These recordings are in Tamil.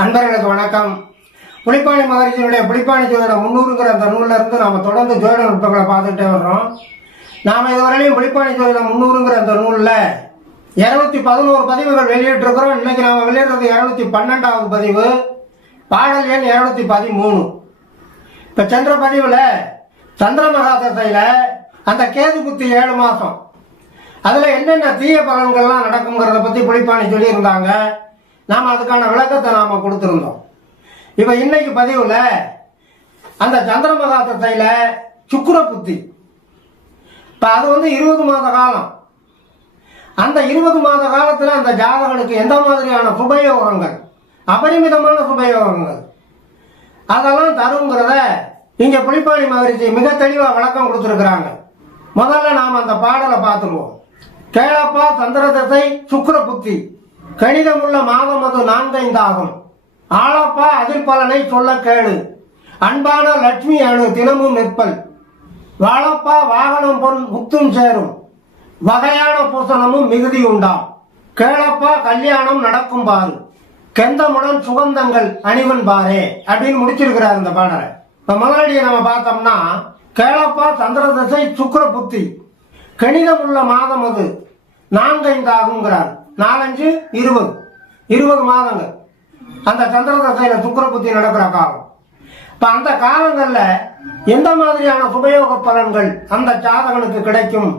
நண்பர்களுக்கு வணக்கம். புலிப்பாணி மகரிஷியுடைய புலிப்பாணி ஜோதிடம் 300ங்கிற அந்த நூலில் இருந்து நாம் தொடர்ந்து ஜோதிட நுட்பங்களை பார்த்துட்டே வர்றோம். நாம் இதுவரையிலையும் புலிப்பாணி ஜோதிடம் 300ங்கிற அந்த நூலில் 211 பதிவுகள் வெளியிட்டிருக்கிறோம். இன்னைக்கு நாம் வெளியிடுறது 212வது பதிவு, பாடல் எண் 213. இப்போ சென்ற பதிவில் சந்திர மகாதசையில் அந்த கேது புத்தி 7 மாதம் அதில் என்னென்ன தீய பலன்கள்லாம் நடக்குங்கிறத பற்றி புலிப்பாணி சொல்லியிருந்தாங்க. நாம் அதுக்கான விளக்கத்தை நாம் கொடுத்துருந்தோம். இப்போ இன்னைக்கு பதிவில் அந்த சந்திர மகாதசையில் சுக்கிர புத்தி, இப்போ அது 20 மாத காலம். அந்த 20 மாத காலத்தில் அந்த ஜாதகனுக்கு எந்த மாதிரியான சுபயோகங்கள், அபரிமிதமான சுபயோகங்கள் அதெல்லாம் தருங்கிறத இங்கே புலிப்பாணி மகரிஷி மிக தெளிவாக விளக்கம் கொடுத்துருக்குறாங்க. முதல்ல நாம் அந்த பாடலை பார்த்துருவோம். கேளப்பா சந்திர தசை சுக்கிர புத்தி, கணிதமுள்ள மாதம் அது 4-5 ஆகும். ஆளப்பா அதில் பலனை சொல்ல கேளு, அன்பான லட்சுமி அணு தினமும் நிற்பல், வாழப்பா வாகனம் பொன் முத்தும் சேரும், வகையான பூசணமும் மிகுதி உண்டாம், கேளப்பா கல்யாணம் நடக்கும் பாரு, கெந்தமுடன் சுகந்தங்கள் அணிவன் பாரே அப்படின்னு முடிச்சிருக்கிறார் இந்த பாடலை. இப்ப முதலடியை நம்ம பார்த்தோம்னா, கேளப்பா சந்திர தசை சுக்கிர புத்தி, கணிதமுள்ள மாதம் அது 4-5 ஆகுங்கிறார். 4-5 20 மாதங்கள் அந்த சந்திர தசையில சுக்கிர புத்தி நடக்கிற காலம். இப்ப அந்த காலங்கள்ல எந்த மாதிரியான சுபயோக பலன்கள் அந்த ஜாதகனுக்கு கிடைக்கும்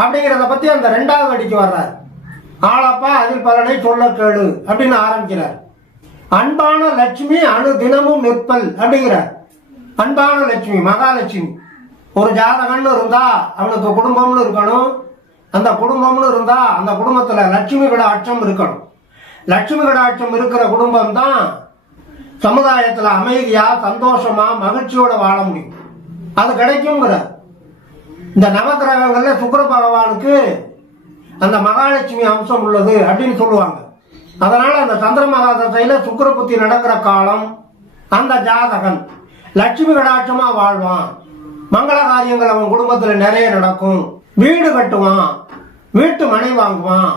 அப்படிங்கிறத பத்தி அந்த 2வது அடிக்கு வர்றார். ஆளப்பா அதில் பலனை சொல்ல கேளு அப்படின்னு ஆரம்பிக்கிறார். அன்பான லட்சுமி அணு தினமும் நிற்பல் அப்படிங்கிறார். அன்பான லட்சுமி மகாலட்சுமி, ஒரு ஜாதகன்னு இருந்தா அவனுக்கு குடும்பம்னு இருக்கணும். அந்த குடும்பம்னு இருந்தா அந்த குடும்பத்துல லட்சுமி கடாட்சம் இருக்கணும். லட்சுமி கடாட்சம் இருக்கிற குடும்பம் தான் சமுதாயத்துல அமைதியா சந்தோஷமா மகிழ்ச்சியோட வாழ முடியும். அது கிடைக்குங்கிற இந்த நவகிரகங்கள்ல சுக்கிர பகவானுக்கு அந்த மகாலட்சுமி அம்சம் உள்ளது அப்படின்னு சொல்லுவாங்க. அதனால அந்த சந்திர மகாதசையில சுக்கிர புத்தி நடக்கிற காலம் அந்த ஜாதகன் லட்சுமி கடாட்சமா வாழ்வான். மங்கள காரியங்கள் அவன் குடும்பத்துல நிறைய நடக்கும். வீடு கட்டுவான், வீட்டு மனை வாங்குவான்.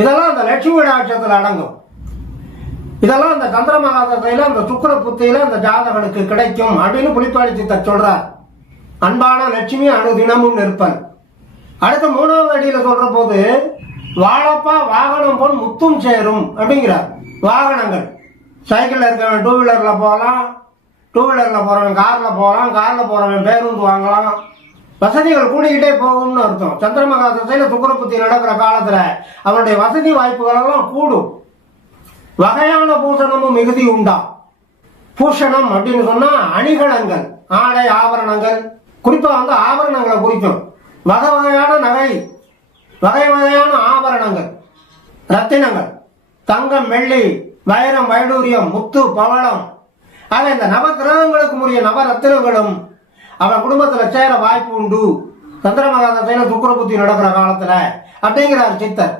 இதெல்லாம் அந்த லட்சுமி கடாட்சத்தில் அடங்கும். இதெல்லாம் அந்த சந்திர மகாதசையில அந்த சுக்கிர புத்தியில அந்த ஜாதகனுக்கு கிடைக்கும் அப்படின்னு புலிப்பாணி சித்தர் சொல்றார். அன்பான லட்சுமி அணு தினமும் நிற்பல். அடுத்த 3வது அடியில சொல்ற போது, வாழப்பா வாகனம் போல் முத்தும் சேரும் அப்படிங்கிறார். வாகனங்கள், சைக்கிள்ல இருக்கவன் 2 வீலர்ல போகலாம், 2 வீலர்ல போறவன் கார்ல போகலாம், கார்ல போறவன் பேருந்து வாங்கலாம். வசதிகள் கூடிக்கிட்டே போகும்னு அர்த்தம். சந்திர மகாதசையில சுக்கிர புத்தி நடக்கிற காலத்துல அவனுடைய வசதி வாய்ப்புகள் எல்லாம் கூடும். வகையான பூஷணமும் மிகுதி உண்டா. பூஷணம் அப்படின்னு சொன்னா அணிகலன்கள், ஆடை ஆபரணங்கள், குறிப்பா ஆபரணங்களை குறிக்கும். வகை வகையான நகை, வகை வகையான ஆபரணங்கள், ரத்தினங்கள், தங்கம் வெள்ளி வைரம் வைடூரியம் முத்து பவளம், ஆக இந்த நவ கிரகங்களுக்கு உரிய நவரத்தினங்களும் அவன் குடும்பத்துல சேர வாய்ப்பு உண்டு சந்திர மகாதசையில சுக்கிர புத்தி நடக்கிற காலத்துல அப்படிங்கிறார் சித்தர்.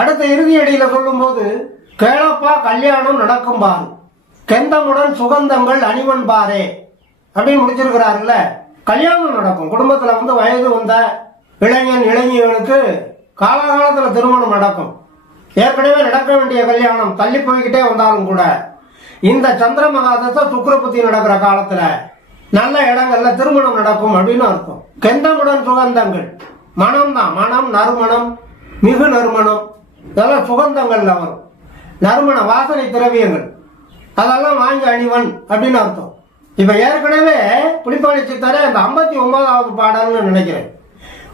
அடுத்த இறுதி அடியில சொல்லும் போது, கேளப்பா கல்யாணம் நடக்கும் பாரு, கெந்தமுடன் சுகந்தங்கள் அணிவன் பாரே அப்படின்னு முடிச்சிருக்கிறாருல்ல. கல்யாணம் நடக்கும். குடும்பத்துல வயது வந்த இளைஞன் இளைஞர்களுக்கு காலகாலத்துல திருமணம் நடக்கும். ஏற்கனவே நடக்க வேண்டிய கல்யாணம் தள்ளி போய்கிட்டே வந்தாலும் கூட இந்த சந்திர மகாதசை சுக்கிர புத்தி நடக்கிற காலத்துல நல்ல இடங்கள்ல திருமணம் நடக்கும் அப்படின்னு அர்த்தம். கெந்தமுடன் சுகந்தங்கள், மனம் தான், மனம் நறுமணம், மிகு நறுமணம், இதெல்லாம் சுகந்தங்கள்ல வரும். நறுமண வாசனை திரவியங்கள் அதெல்லாம் வாங்கி அணிவன் அப்படின்னு அர்த்தம். இப்ப ஏற்கனவே புலிப்பாணி சித்தரே அந்த 59வது பாடல்னு நினைக்கிறேன்.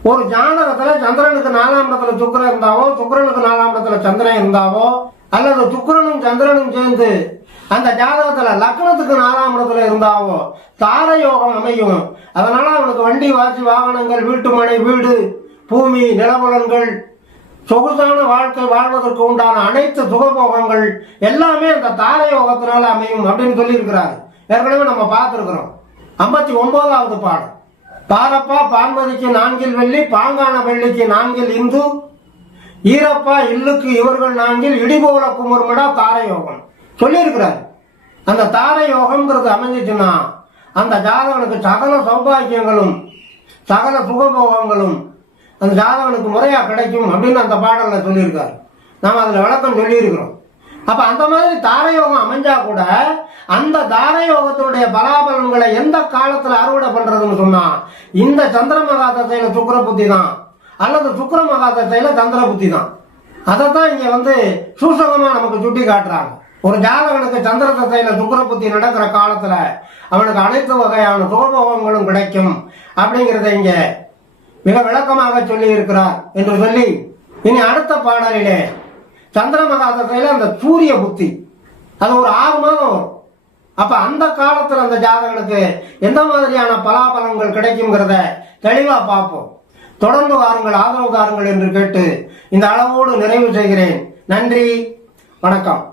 ஒரு ஜாதகத்துல சந்திரனுக்கு 4ஆம் இடத்துல சுக்கிரன் இருந்தாவோ, சுக்கிரனுக்கு 4ஆம் இடத்துல சந்திரன் இருந்தாவோ, அல்லது சுக்கிரனும் சந்திரனும் சேர்ந்து அந்த ஜாதகத்துல லக்னத்துக்கு 4ஆம் இடத்துல இருந்தாவோ தார யோகம் அமையும். அதனால அவனுக்கு வண்டி வாசி வாகனங்கள், வீட்டு மனை, வீடு, பூமி, நிலபலன்கள், சொகுசான வாழ்க்கை வாழ்வதற்கு உண்டான அனைத்து சுகபோகங்கள் எல்லாமே அந்த தார யோகத்தினால அமையும் அப்படின்னு சொல்லி இருக்கிறாரு. ஏற்கனவே நம்ம பார்த்திருக்கிறோம். 59வது பாடம், பாரப்பா பார்வதிக்கு 4 வெள்ளி, பாங்கான வெள்ளிக்கு 4 இந்து, ஈரப்பா இல்லுக்கு இவர்கள் 4 இடிபோல குமுர்மடா தார யோகம் சொல்லி இருக்கிறார். அந்த தார யோகம்ங்கிறது அமைஞ்சிச்சுன்னா அந்த ஜாதகனுக்கு சகல சௌபாகியங்களும் சகல சுகபோகங்களும் அந்த ஜாதகனுக்கு முறையா கிடைக்கும் அப்படின்னு அந்த பாடல்ல சொல்லியிருக்காரு. நாம் அதுல விளக்கம் சொல்லி இருக்கிறோம். அப்ப அந்த மாதிரி தாரயோகம் அமைஞ்சா கூட அந்த தாரயோகத்தினுடைய பலாபலன்களை எந்த காலத்துல அறுவடை பண்றதுன்னு சொன்னா இந்த சந்திர மகா தசையில சுக்கிர புத்தி தான் அல்லது சுக்கிர மகா தசையில சந்திர புத்தி தான். அதைத்தான் இங்க சூசகமா நமக்கு சுட்டி காட்டுறாங்க. ஒரு ஜாதகனுக்கு சந்திர தசையில சுக்கிர புத்தி நடக்கிற காலத்துல அவனுக்கு அனைத்து வகையான சுகபோகங்களும் கிடைக்கும் அப்படிங்கிறத இங்க மிக விளக்கமாக சொல்லி இருக்கிறார் என்று சொல்லி, இனி அடுத்த பாடலிலே சந்திர மகா தசையில அந்த சூரிய புத்தி அது ஒரு 6 மாதம் வரும். அப்ப அந்த காலத்துல அந்த ஜாதகனுக்கு எந்த மாதிரியான பலாபலன்கள் கிடைக்கும்ங்கிறத தெளிவா பார்ப்போம். தொடர்ந்து வாருங்கள், ஆதரவு தாருங்கள் என்று கேட்டு இந்த அளவோடு நிறைவு செய்கிறேன். நன்றி, வணக்கம்.